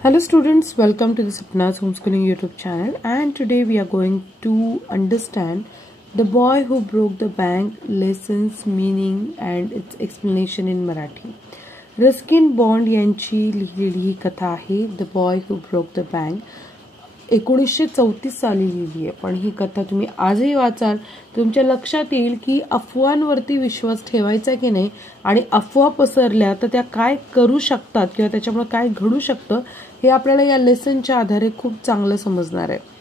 Hello students, welcome to the Sapna's Homeschooling YouTube channel, and today we are going to understand The Boy Who Broke the Bank, lessons, meaning and its explanation in Marathi. Ruskin bond यांची लिहिलेली ही कथा आहे the boy who broke the bank. 1934 साली लिहिली आहे, पण ही कथा तुम्ही आजही वाचाल तुमच्या लक्षात येईल की अफवांवरती विश्वास ठेवायचा की नाही आणि अफवा पसरल्या तर त्या काय करू शकतात किंवा त्याच्यामुळे काय घडू शकतं हे आपल्याला या लेसनच्या आधारे खूप चांगलं समजणार आहे.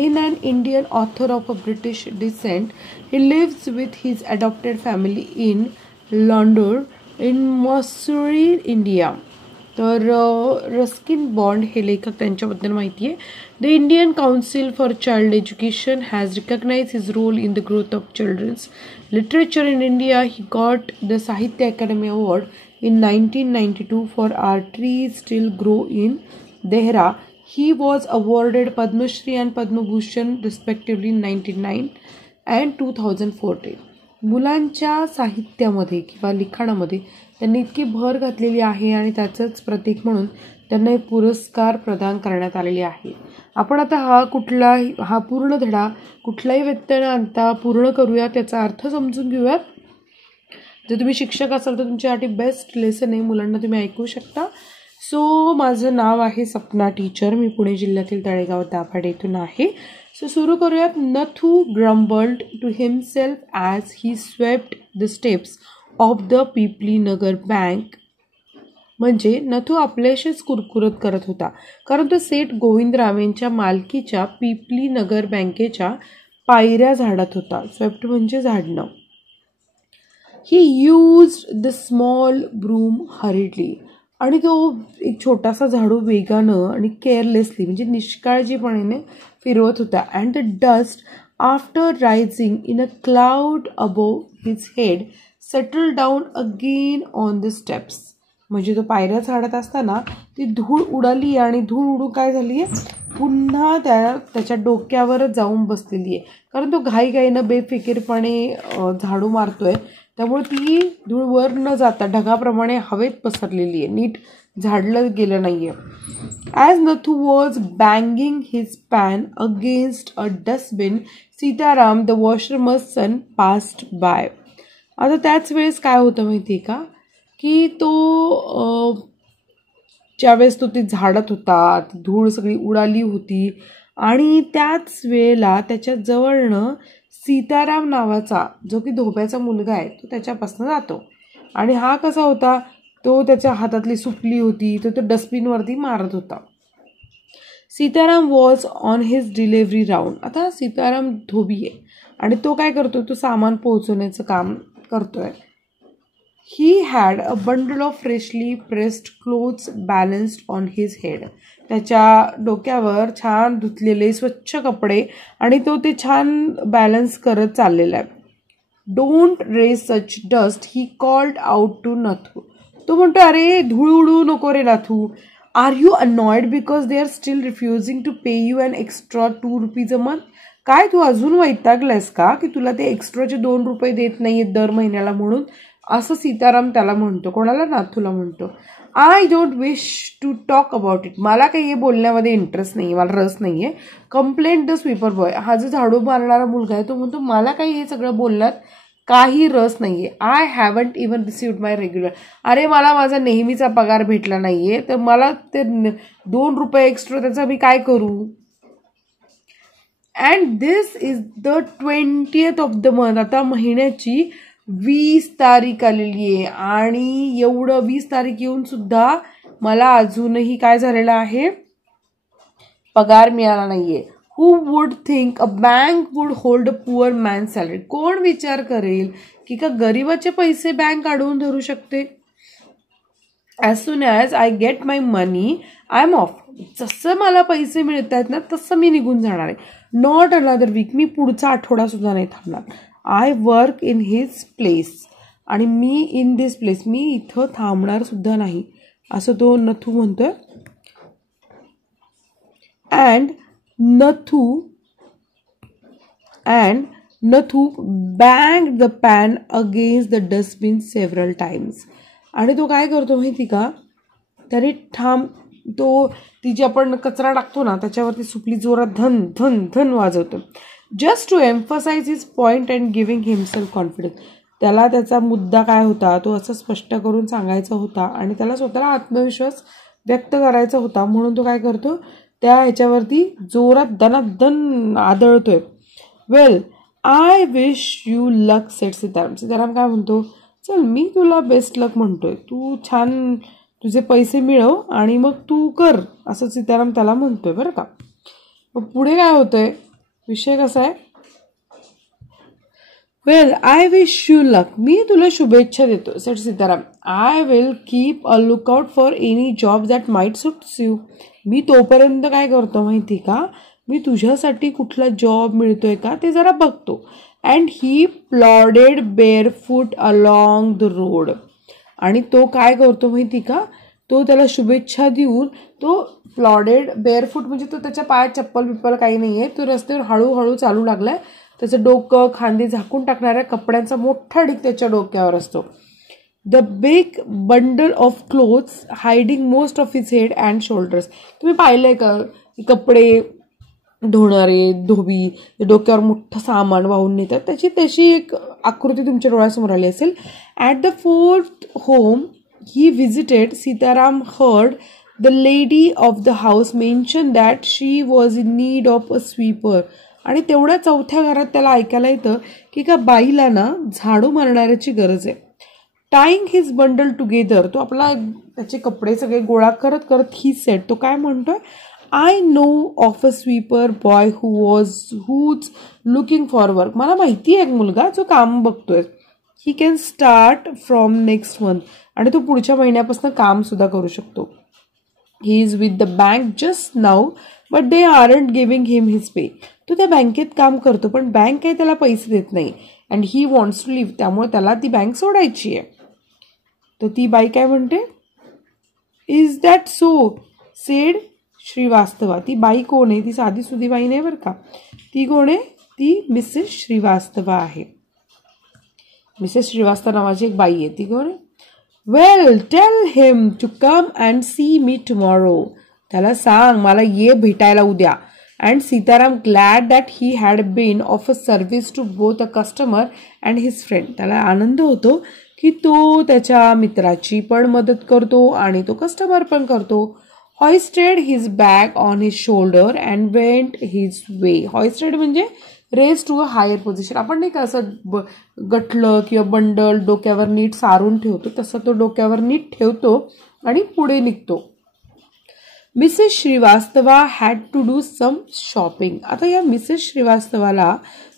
In an Indian author of a British descent, he lives with his adopted family in London in Missouri, India. तर रस्किन बॉन्ड हे लेखक त्यांच्याबद्दल माहिती आहे. The Indian council for child education has recognise his role in the growth of children's literature in India. He got the Sahitya Akademi award in 1992 for Our Trees Still Grow in Dehra. He was awarded Padma Shri and Padma Bhushan respectively in 1999 and 2014. मुलांच्या साहित्यामध्ये किंवा लिखाणामध्ये त्यांनी इतकी भर घातलेली आहे आणि त्याचंच प्रतीक म्हणून त्यांना हे पुरस्कार प्रदान करण्यात आलेले आहे. आपण आता हा पूर्ण धडा कुठलाही व्यत्यय न आणता पूर्ण करूया, त्याचा अर्थ समजून घेऊयात. जर तुम्ही शिक्षक असाल तर तुमच्यासाठी बेस्ट लेसन आहे, मुलांना तुम्ही ऐकू शकता. सो माझं नाव आहे सपना टीचर, मी पुणे जिल्ह्यातील तळेगाव दाभाडे येथून आहे. सो सुरू करूयात. Nathu grumbled to himself as he swept the steps of the Pipli Nagar bank. म्हणजे नथू आपल्याशीच कुरकुरत करत होता, कारण तो सेठ गोविंदराव यांच्या मालकीच्या पिपली नगर बँकेच्या पायऱ्या झाडत होता. स्वेप्ट म्हणजे झाडणं. He used the small broom hurriedly. आणि तो एक छोटासा झाडू वेगानं आणि केअरलेसली म्हणजे निष्काळजीपणे फिरवत होता. And the dust after rising in a cloud above his head settle down again on the steps. म्हणजे तो पायऱ्या झाडत असताना ती धूळ उडाली आणि धूळ उडून काय झाली आहे, पुन्हा त्याच्या डोक्यावरच जाऊन बसलेली आहे, कारण तो घाईघाईनं बेफिकीरपणे झाडू मारतोय. त्यामुळे ती धूळ वर न जाता ढगाप्रमाणे हवेत पसरलेली आहे, नीट झाडलं गेलं नाहीये. As Nathu was banging his pan against a dustbin, Sitaram the washerman's son passed by. आता त्याच वेळेस काय होतं माहिती आहे का, की तो ज्यावेळेस तो ती झाडत होता, धूळ सगळी उडाली होती आणि त्याच वेळेला त्याच्या जवळनं सीताराम नावाचा जो की धोब्याचा मुलगा आहे तो त्याच्यापासून जातो. आणि हा कसा होता, तो त्याच्या हातातली सुपली होती तो डस्टबिनवरती मारत होता. Sitaram was on his delivery round. आता सीताराम धोबी आहे आणि तो काय करतोय, तो सामान पोहोचवण्याचं काम करतोय. He had a bundle of freshly pressed clothes balanced on his head. त्याच्या डोक्यावर छान धुतलेले स्वच्छ कपडे आणि तो ते छान बॅलन्स करत चाललेला आहे. Don't raise such dust he called out to Nathu. तो म्हणतो, अरे धूळ उडू नको रे Nathu. Are you annoyed because they are still refusing to pay you an extra ₹2 a month. काय तू अजून वैतागलायस का की तुला ते एक्स्ट्राचे ₹2 देत नाहीये दर महिन्याला म्हणून, असं सीताराम त्याला म्हणतो. कोणाला? नाथूला म्हणतो. I don't wish to talk about it. मला काही हे बोलण्यामध्ये इंटरेस्ट नाही, मला रस नाही आहे. Complaint the sweeper boy. हा जो झाडू मारणारा मुलगा आहे तो म्हणतो, मला काही हे सगळं बोलण्यात काही रस नाही आहे. I haven't even received my regular. अरे मला माझा नेहमीचा पगार भेटला नाही आहे, तर मला ते ₹2 एक्स्ट्रा त्याचा मी काय करू. And this is the 20th of the month. आता महिन्याची 20 तारीख आलेली आहे आणि एवढं 20 तारीख येऊन सुद्धा मला अजूनही काय झालेलं आहे, पगार मिळाला नाहीये. Who would think a bank would hold a poor man salary. कोण विचार करेल की का गरीबाचे पैसे बँक अडवून धरू शकते. As soon as I get my money I am off. जसं मला पैसे मिळत आहेत ना तसं मी निघून जाणार आहे. Not another weak. मी पुढचा आठवडा सुद्धा नाही थांबणार. I work in his place. आणि मी इन दिस प्लेस, मी इथं थांबणार सुद्धा नाही, असं तो नथू म्हणतोय. And Nathu bang the pan against the dustbin several times. आणि तो काय करतो माहिती का, त्याने तो ती जी आपण कचरा टाकतो ना त्याच्यावरती सुपली जोरात धन धन धन वाजवतो. Just to emphasise his point and giving himself confidence. त्याला त्याचा मुद्दा काय होता तो असं स्पष्ट करून सांगायचा होता आणि त्याला स्वतःला आत्मविश्वास व्यक्त करायचा होता, म्हणून तो काय करतो त्या ह्याच्यावरती जोरात दनादन आदळतोय. Well I wish you luck Seth Sitaram. Sitaram काय म्हणतो, चल मी तुला बेस्ट लक म्हणतोय, तू छान तुझे पैसे मिळव आणि मग तू कर, असं सीताराम त्याला म्हणतोय बरं का. मग पुढे काय होतंय, विषय कसा आहे, well I wish you luck, मी तुला शुभेच्छा देतो Seth Sitaram. I will keep a lookout for any job that might suits you. मी तोपर्यंत काय करतो माहिती का, मी तुझ्यासाठी कुठला जॉब मिळतोय का ते जरा बघतो. And he plodded barefoot along the road. आणि तो काय करतो माहिती का, तो त्याला शुभेच्छा देऊन तो प्लॉडेड बेअरफूट म्हणजे तो त्याच्या पायात चप्पल बिप्पल काही नाही आहे, तो रस्त्यावर हळूहळू चालू लागलाय. त्याचं डोकं खांदे झाकून टाकणाऱ्या कपड्यांचा मोठा ढीग त्याच्या डोक्यावर असतो. The big bundle of clothes hiding most of his head and shoulders. तुम्ही पाहिलंय का कपडे धुणारे धोबी डोक्यावर मोठं सामान वाहून नेतात, त्याची तशी एक आकृती तुमच्या डोळ्यासमोर आली असेल. At the fourth home he visited, Sitaram heard the lady of the house mention that she was in need of a sweeper. आणि तेवढ्या चौथ्या घरात त्याला ऐकायला येतं की का बाईला ना झाडू मारणाऱ्याची गरज आहे. टाईंग हिज बंडल टुगेदर, तो आपला त्याचे कपडे सगळे गोळा करत करत ही सेट, तो काय म्हणतोय, I know of a sweeper boy who's looking for work. मला माहिती आहे एक मुलगा जो काम बघतोय. He can start from next month. आणि तो पुढच्या महिन्यापासून काम सुद्धा करू शकतो. He is with the bank just now but they aren't giving him his pay. तो त्या बँकेत काम करतो पण बँक काही त्याला पैसे देत नाही. And he wants to leave, त्यामुळे त्याला ती बँक सोडायची आहे. तर ती बाई काय म्हणते, is that so sed Srivastava. ती बाई कोण आहे, ती साधी सुधी बाई नाही बरं का, ती कोण आहे, ती मिसेस श्रीवास्तवा आहे. मिसेस श्रीवास्तव नावाची एक बाई आहे, ती कोण आहे, well tell him to come and see me tomorrow. त्याला सांग मला ये भेटायला उद्या. And Sitaram glad that he had been of a service to both a customer and his friend. त्याला आनंद होतो की तो त्याच्या मित्राची पण मदत करतो आणि तो कस्टमर पण करतो. Hoisted his bag on his shoulder and went his way. Hoisted म्हणजे raise to a higher position. आपण नाही का असं गठलं किंवा बंडल डोक्यावर नीट सारून ठेवतो, तसं तो डोक्यावर नीट ठेवतो आणि पुढे निघतो. Mrs Srivastava had to do some shopping. आता या मिसेस श्रीवास्तवाला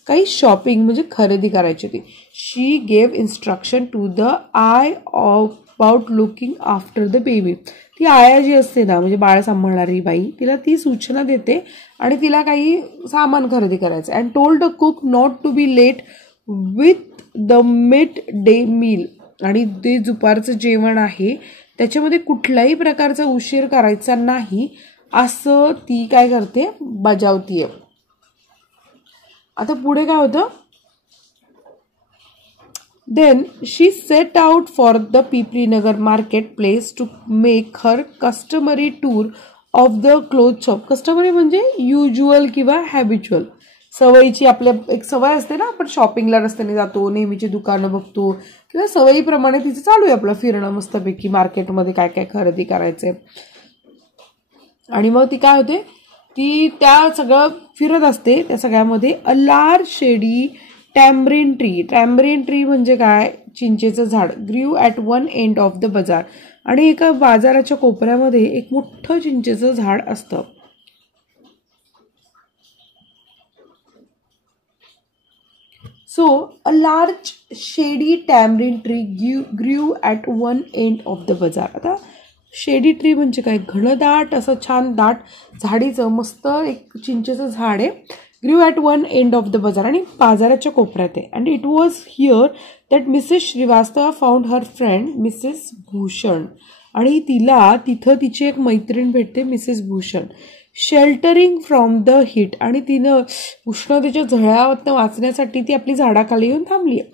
काही शॉपिंग म्हणजे खरेदी करायची होती. She gave instruction to the ayah about looking after the baby. ती आया जी असते ना म्हणजे बाळ सांभाळणारी बाई, तिला ती सूचना देते आणि तिला काही सामान खरेदी करायचं. And told the cook not to be late with the mid day meal. आणि ते दुपारचं जेवण आहे त्याच्यामध्ये कुठल्याही प्रकारचा उशीर करायचा नाही असं ती काय करते, बजावतीये. आता पुढे काय होतं, then she set out for the Piplinagar marketplace to make her customary tour of the clothes shop. Customary म्हणजे युज्युअल किंवा हॅबिच्युअल, सवयीची. आपल्या एक सवय असते ना, आपण शॉपिंगला रस्त्याने जातो, नेहमीची दुकानं बघतो किंवा सवयीप्रमाणे तिचं चालू आहे आपलं फिरणं मस्तपैकी मार्केटमध्ये काय काय खरेदी करायचंय. आणि मग ती काय होते, ती त्या सगळं फिरत असते. त्या सगळ्यामध्ये अ लार्ज शेडी टॅम्ब्रिन ट्री. टॅम्ब्रिन ट्री म्हणजे काय, चिंचेचं झाड. ग्रीव at one end of the bazaar. आणि एका बाजाराच्या कोपऱ्यामध्ये एक मोठं चिंचेचं झाड असतं. सो अ लार्ज शेडी टॅम्ब्रिन ट्री ग्रीव at one end of the बाजार. आता शेडी ट्री म्हणजे काय, घनदाट असं छान दाट झाडीचं मस्त एक चिंचेचं झाड आहे. Grove at one end of the bazaar आणि बाजाराच्या कोपऱ्यात आहे. And it was here that Mrs Srivastav found her friend Mrs Bhushan. आणि तिला तिथं तिची एक मैत्रीण भेटते, Mrs Bhushan. Sheltering from the heat. आणि तिनं उष्णतेच्या झळ्यावरनं वाचण्यासाठी ती आपली झाडाखाली येऊन थांबली आहे.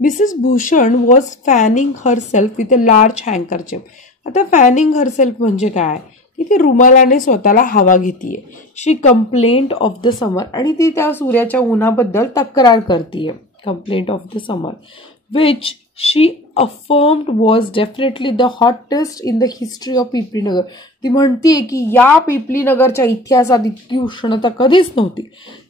Mrs Bhushan was fanning herself with a large handkerchief. आता फॅनिंग हर सेल्फ म्हणजे काय, की ती रुमालाने स्वतःला हवा घेतीये. शी कंप्लेंट ऑफ द समर, आणि ती त्या सूर्याच्या उन्हाबद्दल तक्रार करतीये. Complaint of the summer which she affirmed was definitely the hottest in the history of पिपली नगर. ती म्हणतीये की या पिपली नगरच्या इतिहासात इतकी उष्णता कधीच नव्हती.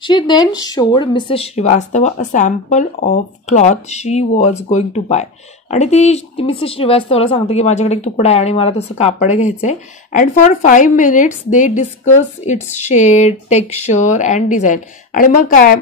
She then showed Mrs. Srivastava a sample of cloth she was going to buy. आणि ती मिसेस श्रीवास्तवला सांगते की माझ्याकडे एक तुकडा आहे आणि मला तसं कापड घ्यायचंय. And for 5 minutes they discuss its shade, texture and design. आणि मग काय,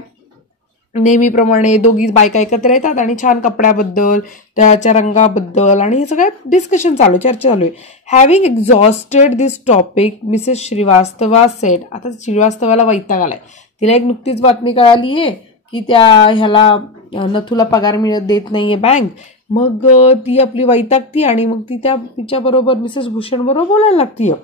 नेहमीप्रमाणे दोघी बायका एकत्र येतात आणि छान कपड्याबद्दल, त्याच्या रंगाबद्दल आणि हे सगळं डिस्कशन चालू, चर्चा चालू आहे. हॅव्हिंग एक्झॉस्टेड दिस टॉपिक मिसेस श्रीवास्तवा सेड. आता श्रीवास्तवाला वैताग आलाय. तिला एक नुकतीच बातमी कळाली आहे की त्या ह्याला नथूला पगार देत नाहीये बँक. मग ती आपली वैतागती आणि मग ती तिच्याबरोबर मिसेस भूषण बरोबर बोलायला लागतीये.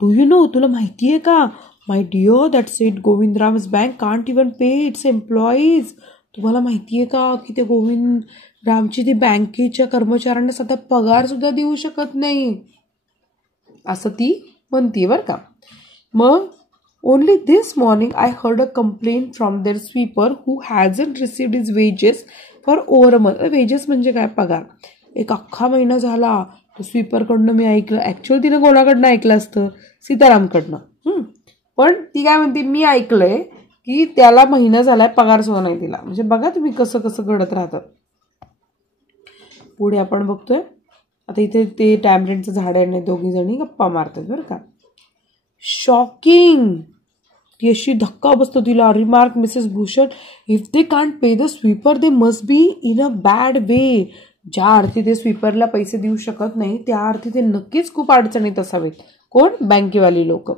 डू यू नो, तुला माहितीये का, my dear, that Seth Govindram's bank can't even pay its employees. तुम्हाला माहितीये का की ते गोविंदरामची ती बँकेच्या कर्मचाऱ्यांना सध्या पगार सुद्धा देऊ शकत नाही, असं ती म्हणतीये बरं का. मग only this morning I heard a complaint from their sweeper who hasn't received his wages for over a month. Wages म्हणजे काय, पगार. एक अख्खा महिना झाला. स्वीपरकडनं मी ऐकलं. ऍक्च्युअली तिनं कोणाकडनं ऐकलं असतं, सीतारामकडनं. पण ती काय म्हणते, मी ऐकलंय की त्याला महिना झालाय पगार सुद्धा नाही दिला. म्हणजे बघा तुम्ही कसं कसं घडत राहतं. पुढे आपण बघतोय आता इथे ते टॅमरिंडचं झाड आहे, दोघी जणी गप्पा मारतात बरं का. शॉकिंग, ती अशी धक्का बसतो तिला. Remark Mrs Bhushan, if they can't pay the sweeper they must be in a bad way. ज्या अर्थी ते स्वीपरला पैसे देऊ शकत नाही त्या अर्थी ते नक्कीच खूप अडचणीत असावेत. कोण, बँकेवाली लोक.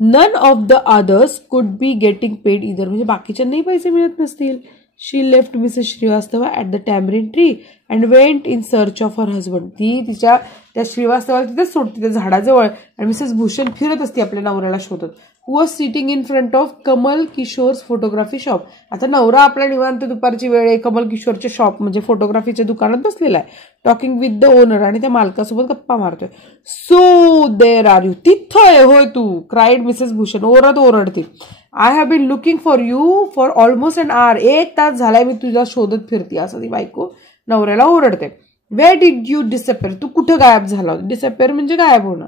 None of the others could be getting paid इधर, म्हणजे बाकीच्यांनाही पैसे मिळत नसतील. She left Mrs Shrivastava at the tamarind tree and went in search of her husband. ती तिच्या त्या श्रीवास्तवाला तिथेच सोडते त्या झाडाजवळ आणि मिसेस भूषण फिरत असते आपल्या नवऱ्याला शोधत. Who was sitting in front of Kamal Kishore's photography shop. आता नवरा आपल्या निवांत दुपारची वेळ आहे, कमल किशोरच्या शॉप म्हणजे फोटोग्राफीच्या दुकानात बसलेला आहे, टॉकिंग विथ द ओनर, आणि त्या मालकासोबत गप्पा मारतोय. सो देर आर यू, तिथं आहे होय तू, क्राईड मिसेस भूषण ओरडते. I have been looking for you for almost an hour. 1 तास झालाय मी तुझा शोधत फिरते, असं ती बायको नवऱ्याला ओरडते. वेअर डिड यू डिसअपेअर, तू कुठं गायब झाला होता. डिसअपेअर म्हणजे गायब होणं.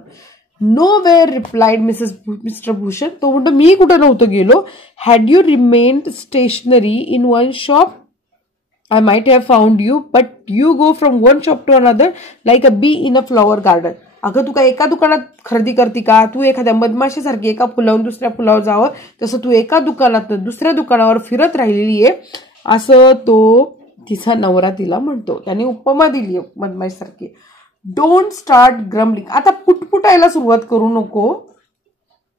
Nowhere replied Mr Bhushan. तो म्हणतो मी कुठं नव्हतं गेलो. Had you remained stationary in one shop I might have found you, but you go from one shop to another like a bee in a flower garden. अगं तू काय एका दुकानात खरेदी करते का, तू एखाद्या मधमाशीसारखी एका फुलावरून दुसऱ्या फुलावर जावं तसं तू एका दुकानात दुसऱ्या दुकानावर फिरत राहिलेली आहे, असं तो तिचा नवरा तिला म्हणतो. त्याने उपमा दिली मधमाशीसारखी. डोंट स्टार्ट ग्रम्बलिंग, आता पुटपुटायला सुरुवात करू नको.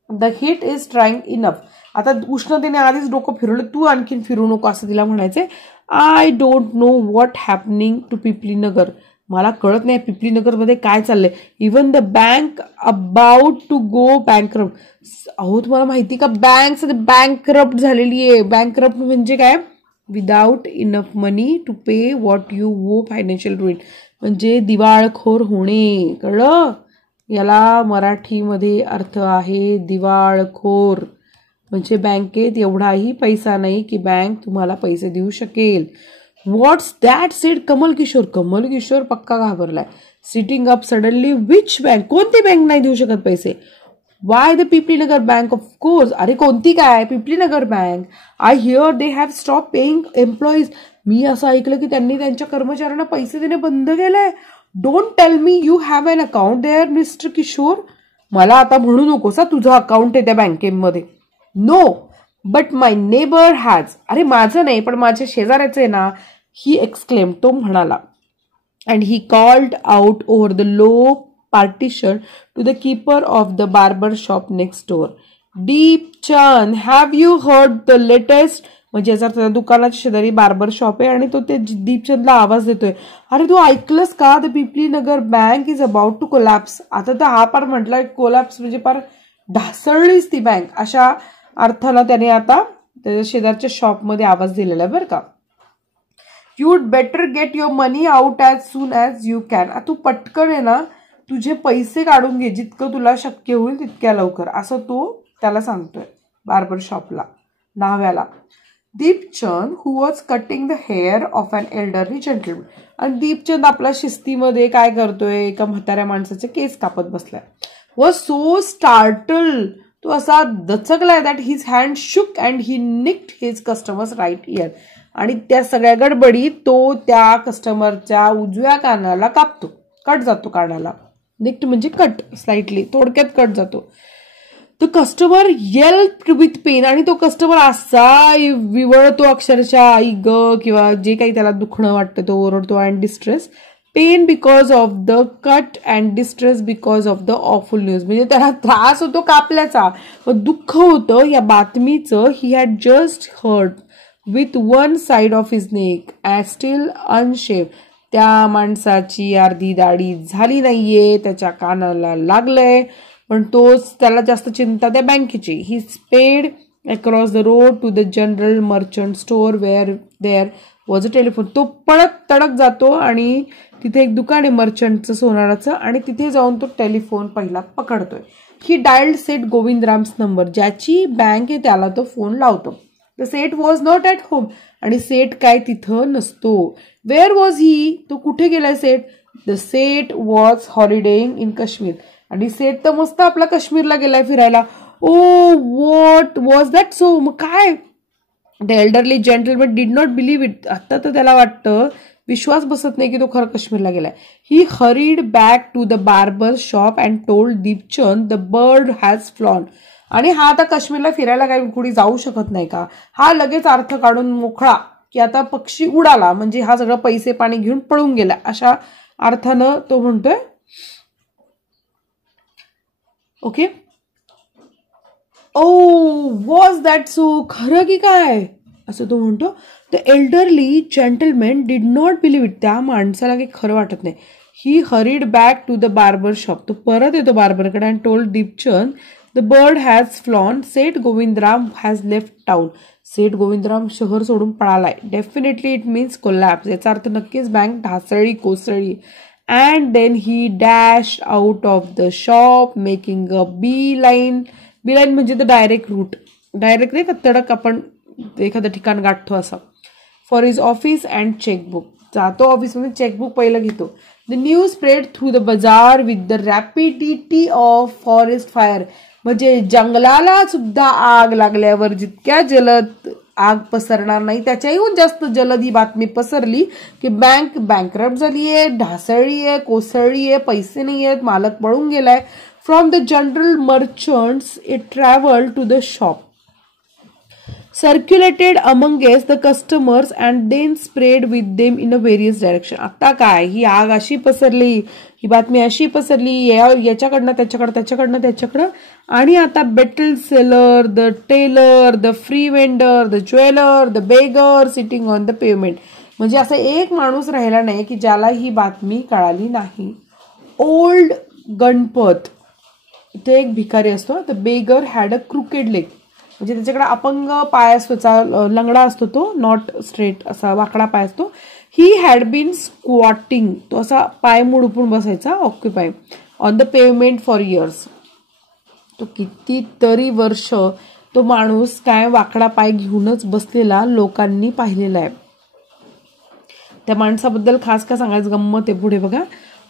The heat is trying enough. आता उष्णतेने आधीच डोकं फिरवलं, तू आणखीन फिरू नको असं तिला म्हणायचंय. I don't know what happening to Pipli Nagar. मला कळत नाही पिपली नगरमध्ये काय चाललंय. Even the bank about to go bankrupt. अहो तुम्हाला माहिती का, बँक बँकरप्ट झालेली आहे. बँकरप्ट म्हणजे काय, without enough money to pay what you owe financial ruin, म्हणजे दिवाळखोर होणे. कळलं, याला मराठीमध्ये अर्थ आहे दिवाळखोर. म्हणजे बँकेत एवढाही पैसा नाही की बँक तुम्हाला पैसे देऊ शकेल. What's that said Kamal Kishore. Kamal Kishore पक्का घाबरलाय. Sitting up suddenly, which bank, कोणती बँक नाही देऊ शकत पैसे. Why the Pipli Nagar bank, of course. अरे कोणती काय, Pipli Nagar bank. I hear they have stop paying employees. मी असं ऐकलं की त्यांनी त्यांच्या कर्मचाऱ्यांना पैसे देणे बंद केलंय. Don't tell me you have an account there Mr Kishore. मला आता म्हणू नकोस तुझं अकाउंट आहे त्या बँकेमध्ये. No but my neighbour has. अरे माझं नाही पण माझ्या शेजाऱ्याचं आहे ना, ही एक्सक्लेम, तो म्हणाला. And he called out over the low partition to the keeper of the barber shop next door. Deep Chand, have you heard the latest? म्हणजे याचा दुकानाच्या शेजारी बार्बर शॉप आहे आणि तो ते दीपचंदला आवाज देतोय. अरे तू ऐकलंस का, the Pipli Nagar bank is about to collapse. आता तर हा पार म्हटलाय कोलॅप्स म्हणजे पार ढासळलीच ती बँक, अशा अर्थाला त्याने आता त्याच्या शेजारच्या शॉपमध्ये आवाज दिलेला आहे बरं का. You would better get your money out as soon as you can. तू पटकन आहे ना तुझे पैसे काढून घे जितकं तुला शक्य होईल तितक्या लवकर, असं तो त्याला सांगतोय बार्बर शॉपला न्हाव्याला. Deepchand who was cutting the hair of an elderly gentleman. आणि दीपचंद आपला शिस्तीमध्ये काय करतोय, एका म्हाताऱ्या माणसाचे केस कापत बसलाय. वॉज सो स्टार्टल्ड, तो असा दचकलाय that his hand shook and he nicked his customer's right ear. आणि त्या सगळ्या गडबडीत तो त्या कस्टमरच्या उजव्या कानाला कापतो, कट जातो कानाला. निक्ड म्हणजे कट, स्लाइटली थोडक्यात कट जातो. The customer yelped with pain. आणि तो कस्टमर असा विवळतो अक्षरशः, आई ग, किंवा जे काही त्याला दुखणं वाटतं तो ओरडतो. And distress, pain because of the cut and distress because of the awful news. म्हणजे त्याला त्रास होतो कापल्याचा, दुःख होतं या बातमीचं. He had just heard with one side of his neck as still unshaven. त्या माणसाची अर्धी दाढी झाली नाहीये, त्याच्या कानाला लागलंय, पण तोच त्याला जास्त चिंता त्या बँकेची. He sped across the road to the general merchant store where there was a telephone. तो पळत तडक जातो आणि तिथे एक दुकान आहे मर्चंटचं, सोनाराचं, आणि तिथे जाऊन तो टेलिफोन पहिला पकडतोय. ही डायल्ड सेठ गोविंदराम्स नंबर, ज्याची बँक आहे त्याला तो फोन लावतो. The Seth was not at home. आणि सेठ काय तिथं नसतो. वेअर वॉज ही, तो कुठे गेलाय Seth. The Seth was holidaying in Kashmir. आणि सेठ तर मस्त आपला काश्मीरला गेलाय फिरायला. Oh what was that so. मग काय. The elderly gentleman did not believe it. आता तर त्याला वाटतं, विश्वास बसत नाही की तो खरं काश्मीरला गेलाय. He hurried back to the barber shop and told Deepchand the bird has flown. आणि हा आता काश्मीरला फिरायला काही कुणी जाऊ शकत नाही का. हा लगेच अर्थ काढून मोकळा की आता पक्षी उडाला, म्हणजे हा सगळं पैसे पाणी घेऊन पळून गेला, अशा अर्थानं तो म्हणतोय. Okay. Oh was that so, खरं की काय, असं तो म्हणतो. The elderly gentleman did not believe it. त्या माणसाला काही खरं वाटत नाही. He hurried back to the barber shop. तो परत येतो बार्बरकडे and told Deepchand the bird has flown. Seth Govindram has left town. Seth Govindram शहर सोडून पळालाय. Definitely it means collapse. याचा अर्थ नक्कीच बँक ढासळली, कोसळली. And then he dash out of the shop making a bee line. Bee line म्हणजे द डायरेक्ट रूट. डायरेक्ट नाही का, तडक आपण एखादं ठिकाण गाठतो असं. For his office and chequebook. जातो ऑफिसमध्ये, चेकबुक पहिलं घेतो. The news spread through the bazaar with the rapidity of forest fire. म्हणजे जंगलाला सुद्धा आग लागल्यावर जितक्या जलद आग पसरणार नाही त्याच्याहून जास्त जलद ही बातमी पसरली की बँक बँकरप्ट झालीये, ढासळलीये, कोसळलीये, पैसे नाही आहेत, मालक पळून गेलाय. From the general merchants it travel to the shop, circulated amongst the customers and then spread with them in a various direction. आता काय, ही आग अशी पसरली, ही बातमी अशी पसरली, याच्याकडनं त्याच्याकडं, त्याच्याकडनं त्याच्याकडं. आणि आता betel seller, the tailor, the fruit vendor, the jeweller, the beggar sitting on the pavement. म्हणजे असं एक माणूस राहिला नाही की ज्याला ही बातमी कळाली नाही. ओल्ड गणपत, इथे एक भिकारी असतो. The beggar had a crooked leg. म्हणजे त्याच्याकडे अपंग पाय असतो, लंगडा असतो तो, नॉट स्ट्रेट, असा वाकडा पाय असतो. He had been squatting. तो असा पाय मुडपून बसायचा, occupy on the pavement for years. तो कितीतरी वर्ष तो माणूस काय वाकडा पाय घेऊनच बसलेला लोकांनी पाहिलेला आहे. त्या माणसाबद्दल खास काय सांगायचं गंमत आहे पुढे बघा.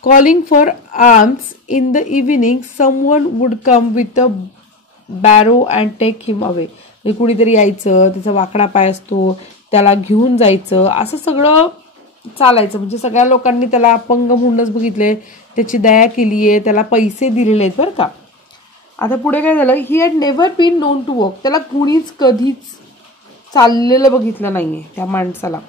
Calling for alms in the evening someone would come with a barrow and take him away. कुणीतरी यायचं, त्याचा वाकडा पाय असतो, त्याला घेऊन जायचं, असं सगळं चालायचं. म्हणजे सगळ्या लोकांनी त्याला अपंग म्हणूनच बघितले, त्याची दया केली आहे, त्याला पैसे दिलेले आहेत बरं का. आता पुढे काय झालं. He had never been known to walk. त्याला कुणीच कधीच चाललेलं बघितलं नाहीये त्या माणसाला.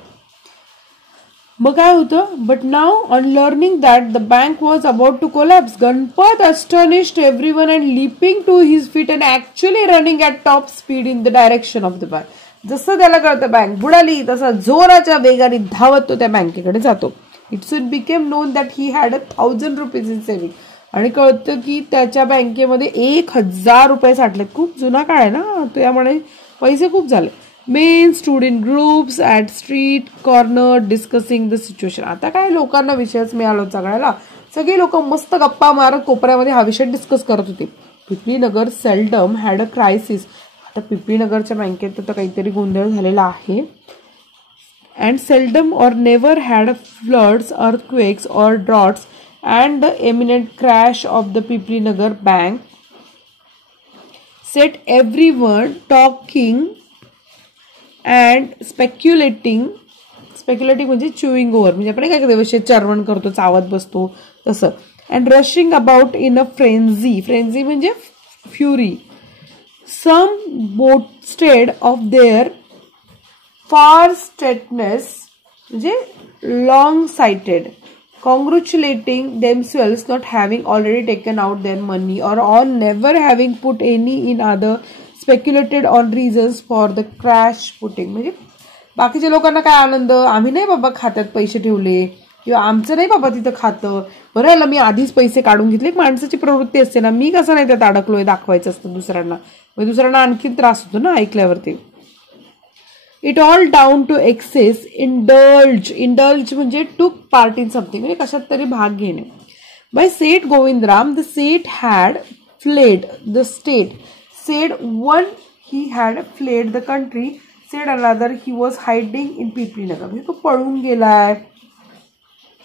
मग काय होतं. But now on learning that the bank was about to collapse, Ganpat astonished everyone and leaping to his feet and actually running at top speed in the direction of the bank. जसं त्याला कळतं बँक बुडाली तसा जोराच्या वेगाने धावत तो त्या बँकेकडे जातो. It soon became non that he had 1000 rupees in saving. आणि कळतं की त्याच्या बँकेमध्ये 1000 रुपये साठलेत. खूप जुना काळ आहे ना, त्यामुळे पैसे खूप झाले. Main stood in groups at street corner discussing the situation. आता काय लोकांना विषयच मिळाला सगळ्याला. सगळे लोक मस्त गप्पा मारत कोपऱ्यामध्ये हा विषय डिस्कस करत होते. Pipli Nagar seldom had a crisis. आता पिपली नगरच्या बँकेत तर काहीतरी गोंधळ झालेला आहे. And seldom or never had floods, earthquakes or droughts and the imminent crash of the Pipli Nagar bank set everyone talking and speculating म्हणजे chewing over, म्हणजे आपण काय करतो विषय चर्वण करतो, चावत बसतो तसं. and rushing about in a frenzy म्हणजे fury. some boasted of their farsightedness म्हणजे long sighted, congratulating themselves not having already taken out their money or on never having put any in other, speculated on reasons for the crash putting. म्हणजे बाकीच्या लोकांना काय आनंद, आम्ही नाही बाबा खात्यात पैसे ठेवले किंवा आमचं नाही बाबा तिथं खातं, बरं याला मी आधीच पैसे काढून घेतले. एक माणसाची प्रवृत्ती असते ना, मी कसं नाही त्यात अडकलोय दाखवायचं असतं दुसऱ्यांना, मग दुसऱ्यांना आणखी त्रास होतो ना ऐकल्यावरती. It all down to excess, indulge म्हणजे took part in something, म्हणजे कशात तरी भाग घेणे. By Seth Govindram, the Seth had fled the state. Said one he had fled the country. Said another he was hiding in Pipli Nagar. म्हणजे तो पळून गेलाय,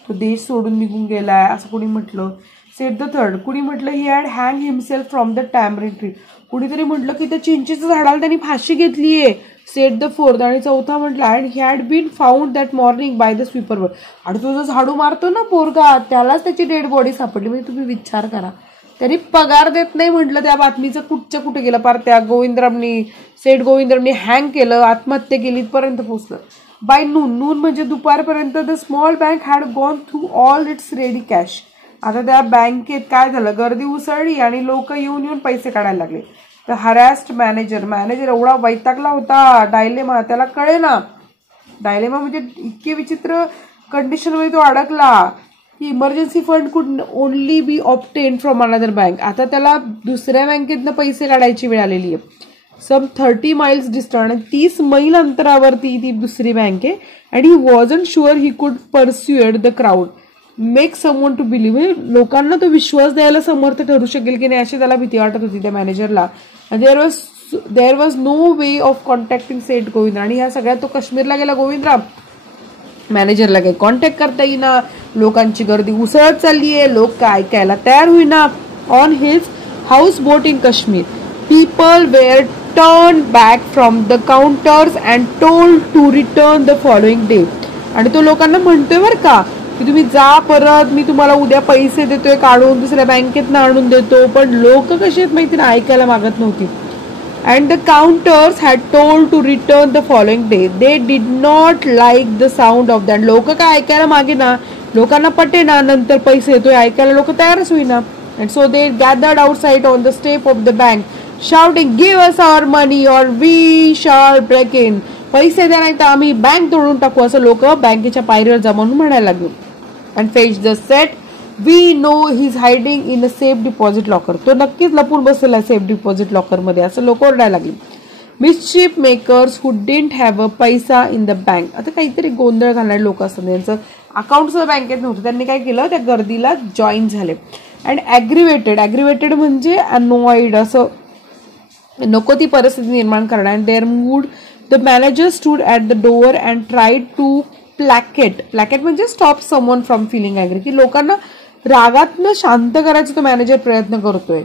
तो देश सोडून निघून गेलाय असं कोणी म्हटलं. Said the third, कुणी म्हटलं he had hanged himself from the tamarind tree. कुणीतरी म्हटलं की त्या चिंचेच्या झाडाला त्यांनी फाशी घेतलीये. Said the fourth, आणि चौथा म्हटलं and he had been found that morning by the sweeper. आणि तो जो झाडू मारतो ना पोरगा, त्यालाच त्याची डेड बॉडी सापडली. म्हणजे तुम्ही विचार करा, त्यांनी पगार देत नाही म्हटलं, त्या बातमीचं कुठच्या कुठे गेलं, पार त्या सेठ गोविंदरामनी हँग केलं, आत्महत्या केली, इथपर्यंत पोहोचलं. बाय नून म्हणजे दुपारपर्यंत the small bank had gone through all it's ready cash. आता त्या बँकेत काय झालं, गर्दी उसळली आणि लोक येऊन पैसे काढायला लागले. तर हरॅस्ड मॅनेजर एवढा वैतागला होता, डायलेमा त्याला कळे ना, डायलेमा म्हणजे इतके विचित्र कंडिशन मध्ये तो अडकला की इमर्जन्सी फंड कुड only B obtain from another bank. आता त्याला दुसऱ्या बँकेतनं पैसे काढायची वेळ आलेली आहे. सम 30 miles डिस्टन्स, 30 मैल अंतरावरती ती दुसरी बँक आहे. And he wasn't sure he could persuaded the crowd, make someone to believe. लोकांना तो विश्वास द्यायला समर्थ ठरू शकेल की नाही अशी त्याला भीती वाटत होती त्या मॅनेजरला. There was no way of contacting Seth Govindram. आणि ह्या सगळ्यात तो काश्मीरला गेला गोविंदराम, मॅनेजरला काही कॉन्टॅक्ट करता येईना, लोकांची गर्दी उसळत चालली आहे, लोक काय ऐकायला तयार होईना. On his house boat in Kashmir, people were turn back from the counters and told to return the following day. आणि तो लोकांना म्हणतोय बरं का की तुम्ही जा परत, मी तुम्हाला उद्या पैसे देतोय काढून, दुसऱ्या बँकेत आणून देतो. पण लोक कशी आहेत माहिती ना, ऐकायला मागत नव्हती. And the counters had told to return the following day. They did not like the sound of that. लोक काय ऐकायला मागे ना, लोकांना पटे ना, नंतर पैसे देतोय ऐकायला लोक तयारच होईना. And so they gathered outside on the step of the bank shouting, give us our money or we shall break in. पैसे द्या नाही तर आम्ही बँक तोडून टाकू, असं लोक बँकेच्या पायरीवर जमावून म्हणायला लागले. And fetch the set. We know he's hiding in a safe deposit locker. तो नक्कीच लपून बसलेला सेफ डिपॉझिट लॉकर मध्ये, असं लोक ओरडायला लागले. Mischief makers who didn't have a पैसा in the bank. आता काहीतरी गोंधळ घालणारे लोक असतात, त्यांचं अकाउंट सुद्धा बँकेत नव्हतं, त्यांनी काय केलं, त्या गर्दीला जॉईन झाले. अँड ॲग्रिवेटेड म्हणजे अनॉइड, असं नको ती परिस्थिती निर्माण करणार. And there mood the manager stood at the door and tried to placate म्हणजे stop someone from feeling angry, की लोकांना रागातनं शांत करायचा तो मॅनेजर प्रयत्न करतोय.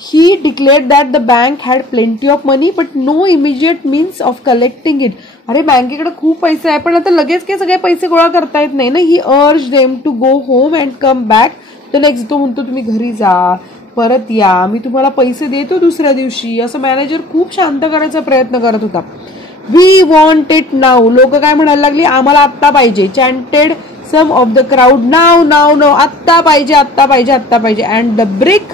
He declared that the bank had plenty of money but no immediate means of collecting it. अरे बँकेकडे खूप पैसे आहे पण आता लगेच काही सगळे पैसे गोळा करता येत नाही ना. He urged them to go home and come back the next. तो म्हणतो तुम्ही घरी जा, परत या, मी तुम्हाला पैसे देतो दुसऱ्या दिवशी, असं मॅनेजर खूप शांत करायचा प्रयत्न करत होता. We want it now. लोक काय म्हणायला लागली, आम्हाला आत्ता पाहिजे. Chanted some of the crowd, now now now, आत्ता पाहिजे आत्ता पाहिजे आत्ता पाहिजे. And the brick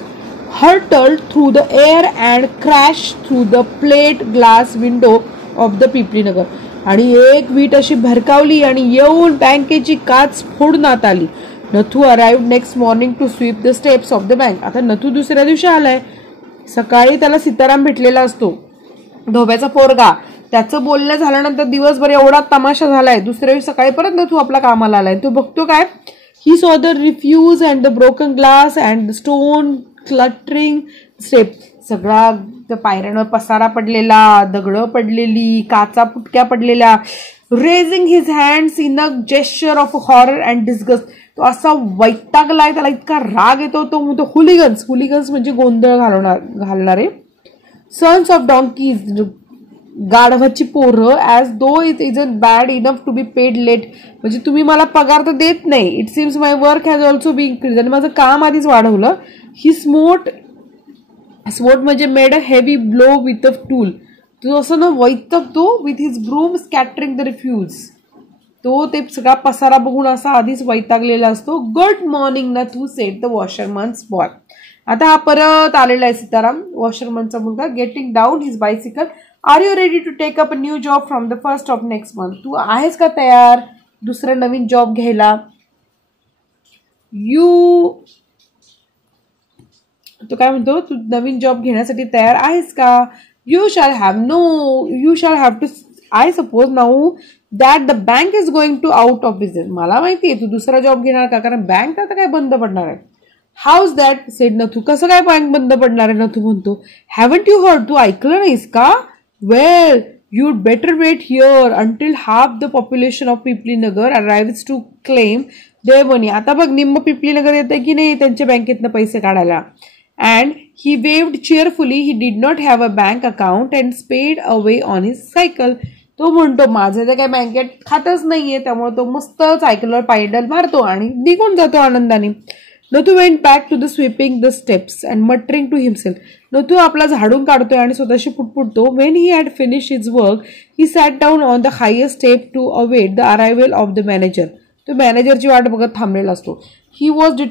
hurtled through the air and crashed through the plate glass window of the पिपली नगर. आणि एक वीट अशी भरकावली आणि येऊन बँकेची काच फोडण्यात आली. Nathu arrived next morning to sweep the steps of the bank. आता नथू दुसऱ्या दिवशी आलाय. सकाळी त्याला सीताराम भेटलेला असतो, धोब्याचा पोरगा. त्याचं बोलणं झाल्यानंतर दिवसभर एवढा तमाशा झालाय, दुसऱ्या दिवशी सकाळी परत नथू आपला कामाला आलाय. तो बघतो काय, He saw the refuse and the broken glass and the stone cluttering step. सगळा त्या पायऱ्यांवर पसारा पडलेला, दगडं पडलेली, काचा फुटक्या पडलेल्या. Raising his hands in a gesture of horror and disgust. तो असा वैतागलाय, त्याला इतका राग येतो. तो म्हणतो हुलिगन्स. हुलिगन्स म्हणजे गोंधळ घालणारे. सन्स ऑफ डॉन्कीज, गाढवाची पोरं. As though it isn't bad enough to be paid late. म्हणजे तुम्ही मला पगार तर देत नाही. It seems my work has also be increase. आणि माझं काम आधीच वाढवलं. ही स्मोट म्हणजे made a heavy blow with a tool. तो असं ना वैतकतो with his broom scattering the refuse. तो ते सगळा पसारा बघून असा आधीच वैतागलेला असतो. Good morning Nathu said the washerman's boy. आता हा परत आलेला आहे सीताराम, वॉशरमनचा मुलगा. Getting down his bicycle. Are you ready to take up a new job from the first of next month. तू आहेस का तयार दुसरा नवीन जॉब घ्यायला? तो काय म्हणतो, तू नवीन जॉब घेण्यासाठी तयार आहेस का? You shall have to I suppose now that the bank is going to out of business. मला माहितीये तू दुसरा जॉब घेणार का, कारण बँक आता काय बंद पडणार आहे. House that sed Nathu. कसं काय बँक बंद पडणार आहे? नथू म्हणतो हॅवंट यू हर्ड. तू ऐकलं नाहीस का? वेल you'd better wait here until half the population of पिपलीनगर arrives to claim their money. आता बघ निम्म पिपलीनगर येते की नाही त्यांच्या बँकेतनं पैसे काढायला. And he waved cheerfully. He did not have a bank account and sped away on his cycle. तो म्हणतो माझं तर काही बँकेत खातच नाहीये, त्यामुळे तो मस्त सायकलवर पायडल मारतो आणि निघून जातो आनंदाने. Nathu went back to the sweeping the steps and muttering to himself. Nathu आपला झाडून काढतोय आणि स्वतःशी पुटपुटतो. When he had finish his work he sat down on the highest step to await the arrival of the manager. तो मॅनेजरची वाट बघत थांबलेला असतो. He was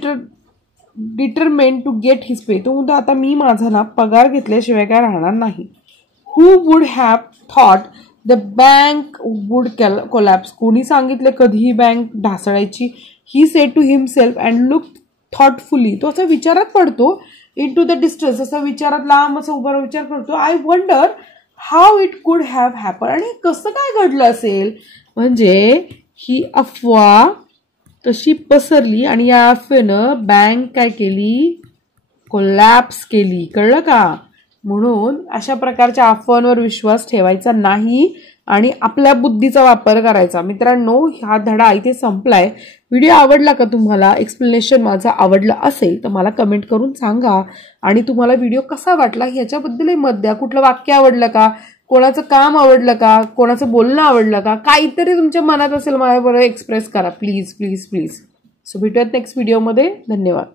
determined to get his pay. तो म्हणतो आता मी माझा ना पगार घेतल्याशिवाय काय राहणार नाही. Who would have thought the bank would collapse. कोणी सांगितले कधीही बँक ढासळायची. He said to himself and look thoughtfully. तो असं विचारात पडतो. इन टू द डिस्टन्स, असं विचारात लांब असं उभा विचार करतो. आय वंडर हाऊ इट कुड हॅव हॅपन. आणि कसं काय घडलं असेल. म्हणजे ही अफवा तशी पसरली आणि या अफवेनं बँक काय केली, कोलॅप्स केली. कळलं का? म्हणून अशा प्रकारच्या अफवांवर विश्वास ठेवायचा नाही आणि आपल्या बुद्धीचा वापर करायचा. मित्रांनो, हा धडा इथे संपलाय. व्हिडिओ आवडला का तुम्हाला? एक्सप्लेनेशन माझा आवडला असेल तर मला कमेंट करून सांगा. आणि तुम्हाला व्हिडिओ कसा वाटला ह्याच्याबद्दलही मत द्या. कुठलं वाक्य आवडलं का, कोणाचं काम आवडलं का, कोणाचं बोलणं आवडलं का, काहीतरी तुमच्या मनात असेल माझ्याबरोबर एक्सप्रेस करा प्लीज प्लीज प्लीज. सो भेटूयात नेक्स्ट व्हिडिओमध्ये. धन्यवाद.